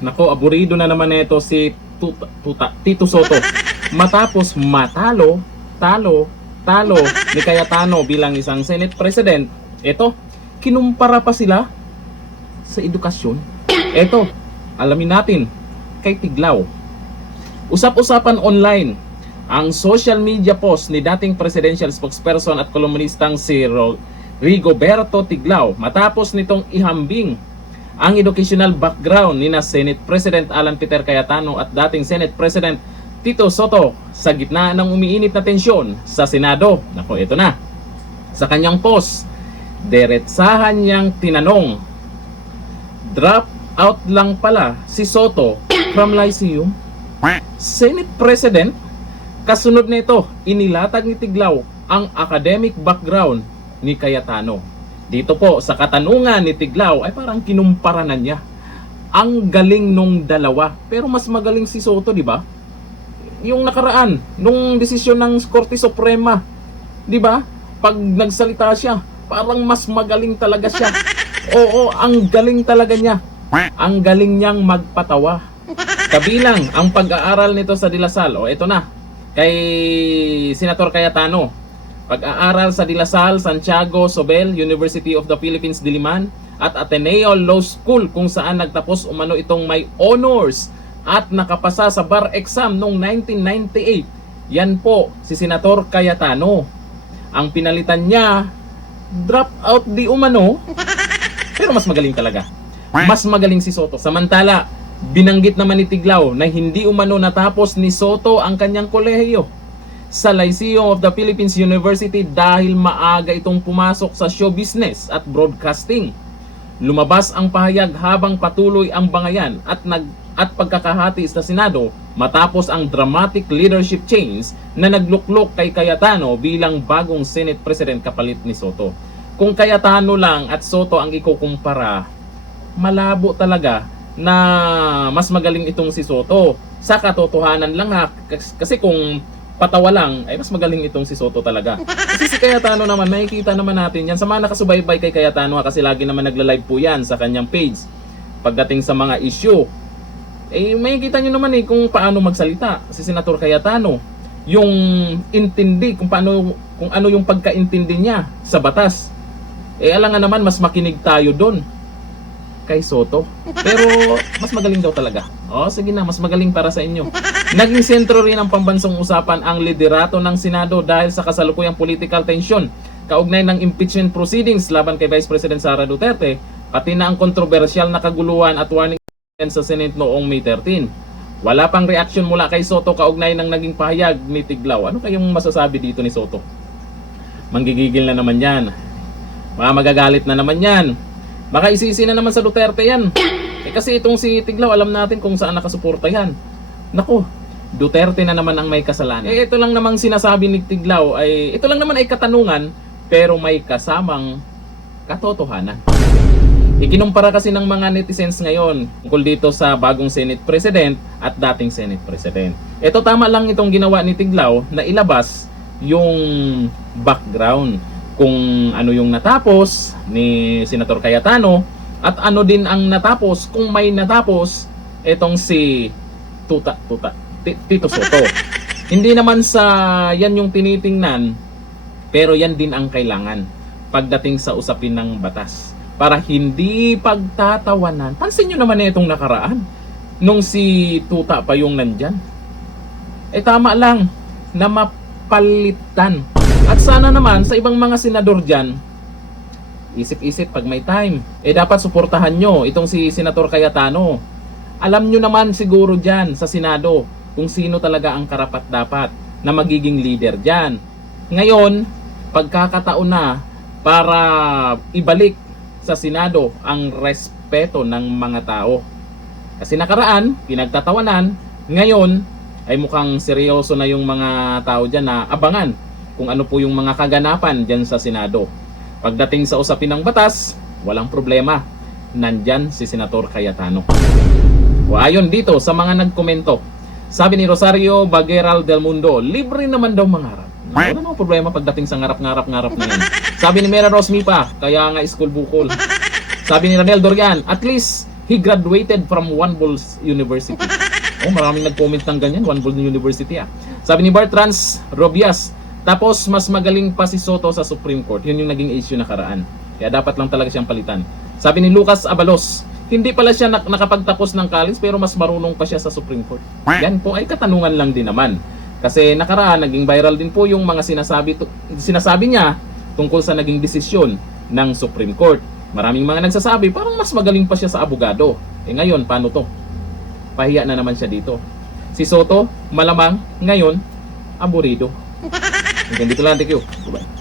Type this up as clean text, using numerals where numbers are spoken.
Nako, aburido na naman ito si Tito Soto. Matapos talo ni Cayetano bilang isang Senate President, ito, kinumpara pa sila sa edukasyon. Ito, alamin natin kay Tiglao. Usap-usapan online ang social media post ni dating presidential spokesperson at kolumnistang si Rigoberto Tiglao matapos nitong ihambing ang educational background ni na Senate President Alan Peter Cayetano at dating Senate President Tito Soto sa gitna ng umiinit na tensyon sa Senado. Nako, ito na. Sa kanyang post, diretsahan niyang tinanong, drop out lang pala si Soto from Lyceum? Senate President? Kasunod nito, inilatag ni Tiglao ang academic background ni Cayetano. Dito po, sa katanungan ni Tiglao, ay parang kinumpara na niya. Ang galing nung dalawa. Pero mas magaling si Soto, di ba? Yung nakaraan, nung desisyon ng Korte Suprema, di ba? Pag nagsalita siya, parang mas magaling talaga siya. Oo, ang galing talaga niya. Ang galing niyang magpatawa. Kabilang ang pag-aaral nito sa De La Salle. O, ito na. Kay Senator Cayetano. Pag-aaral sa De La Salle, Santiago, Sobel, University of the Philippines, Diliman, at Ateneo Law School kung saan nagtapos umano itong may honors at nakapasa sa bar exam noong 1998. Yan po si Senator Cayetano. Ang pinalitan niya, drop out di umano, pero mas magaling talaga. Mas magaling si Soto. Samantala, binanggit naman ni Tiglao na hindi umano natapos ni Soto ang kanyang kolehiyo sa Lyceum of the Philippines University dahil maaga itong pumasok sa show business at broadcasting. Lumabas ang pahayag habang patuloy ang bangayan at pagkakahati sa Senado matapos ang dramatic leadership change na nagluklok kay Cayetano bilang bagong Senate President kapalit ni Soto. Kung Cayetano lang at Soto ang ikukumpara, malabo talaga na mas magaling itong si Soto. Sa katotohanan lang ha, kasi kung patawa lang, ay mas magaling itong si Soto talaga. Kasi si Cayetano naman, makikita naman natin yan. Sa mga nakasubaybay kay Cayetano kasi lagi naman nagla-live po yan sa kanyang page. Pagdating sa mga issue, eh makikita nyo naman kung paano magsalita si Senator Cayetano. Yung intindi, kung ano yung pagkaintindi niya sa batas. Eh alangan naman, mas makinig tayo doon kay Soto. Pero mas magaling daw talaga. O sige na, mas magaling para sa inyo. Naging sentro rin ang pambansang usapan ang liderato ng Senado dahil sa kasalukuyang political tension kaugnay ng impeachment proceedings laban kay Vice President Sara Duterte, pati na ang kontrobersyal na kaguluhan at warning sa Senate noong May 13. Wala pang reaksyon mula kay Soto kaugnay ng naging pahayag ni Tiglao. Ano kayong masasabi dito ni Soto? Manggigigil na naman yan. Magagalit na naman yan. Baka isisi na naman sa Duterte yan. Kasi itong si Tiglao, alam natin kung saan nakasuporta yan. Naku, Duterte na naman ang may kasalanan. Ito lang namang sinasabi ni Tiglao ay, ito lang naman ay katanungan, pero may kasamang katotohanan. Ikinumpara kasi ng mga netizens ngayon tungkol dito sa bagong Senate President at dating Senate President. Ito tama lang itong ginawa ni Tiglao na ilabas yung background kung ano yung natapos ni Senator Cayetano at ano din ang natapos kung may natapos itong si Tito Soto. Hindi naman sa yan yung tinitingnan, pero yan din ang kailangan pagdating sa usapin ng batas. Para hindi pagtatawanan. Pansin nyo naman itong nakaraan. Nung si Tuta pa yung nandyan. Eh tama lang na mapalitan. At sana naman sa ibang mga senador dyan, isip-isip pag may time. Eh dapat suportahan nyo itong si Senator Cayetano. Alam nyo naman siguro dyan sa Senado kung sino talaga ang karapat-dapat na magiging leader dyan. Ngayon, pagkakataon na para ibalik sa Senado ang respeto ng mga tao. Kasi nakaraan, pinagtatawanan, ngayon ay mukhang seryoso na yung mga tao dyan na abangan kung ano po yung mga kaganapan dyan sa Senado. Pagdating sa usapin ng batas, walang problema. Nandyan si Senator Cayetano. O ayon dito sa mga nagkomento, sabi ni Rosario Bagueral del Mundo, libre naman daw mangarap. Wala namang problema pagdating sa ngarap-ngarap na yan. Sabi ni Mera Rosmi pa, kaya nga school bukol. Sabi ni Ranel Dorian, at least He graduated from One Bulls University. Oh, maraming nag-comment ng ganyan, One Bulls University ah. Sabi ni Bertrand Robias, tapos mas magaling pa si Soto sa Supreme Court. Yun yung naging issue nakaraan. Kaya dapat lang talaga siyang palitan. Sabi ni Lucas Abalos, hindi pala siya nakapagtapos ng college pero mas marunong pa siya sa Supreme Court. Yan po ay katanungan lang din naman. Kasi nakaraan, naging viral din po yung mga sinasabi niya tungkol sa naging desisyon ng Supreme Court. Maraming mga nagsasabi, parang mas magaling pa siya sa abogado. Eh ngayon, paano to? Pahiya na naman siya dito. Si Soto, malamang, ngayon, aburido. Hanggang dito lang, thank you. Bye-bye.